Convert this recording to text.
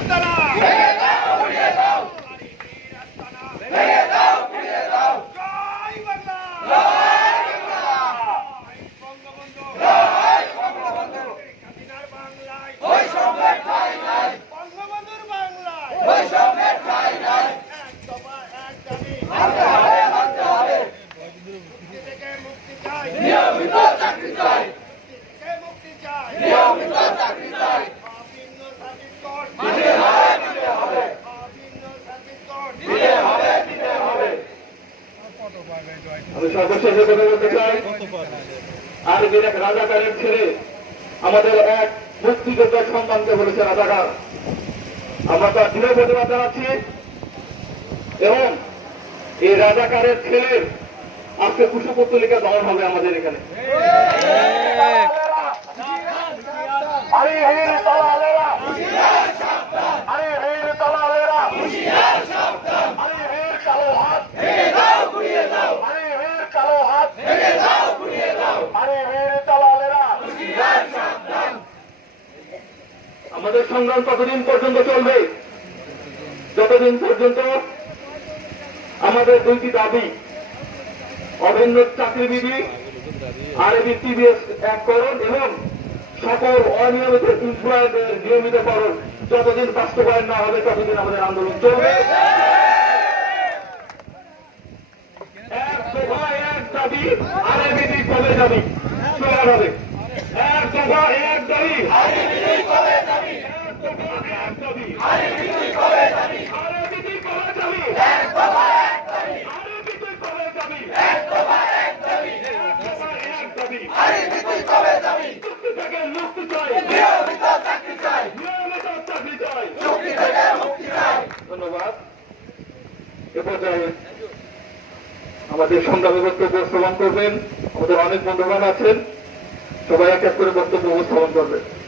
Andala! আমি সর্বশেষে কথা বলতে চাই। আর এক রাজাকারের ছেলে, আমাদের এক মুক্তিযোদ্ধার সম্মানকে বলেছে রাজাকার। আমরা তার দৃঢ় প্রতিবাদ জানাচ্ছি এবং এই রাজাকারের ছেলের আজকে কুশপুত্তলিকা দমন হবে আমাদের এখানে। আমাদের সংগ্রাম ততদিন পর্যন্ত চলবে। যতদিন পর্যন্ত আমাদের দুইটি দাবি, অভিন্ন চাকরিবিধি আরবি টিভিএস এককরণ এবং সকল অনিয়মিত এমপ্লয়ারদের নিয়মিতকরণ যতদিন বাস্তবায়ন না হবে, ততদিন আমাদের আন্দোলন চলবে। এক দফা এক দাবি আরবি কবে দাবি? হবে। এক দফা এক দাবি আমাদের সংগ্রামী বক্তব্য শ্রবণ করবেন। আমাদের অনেক বন্ধুবান আছেন। সবাই এক এক করে বক্তব্য উপস্থাপন করবেন।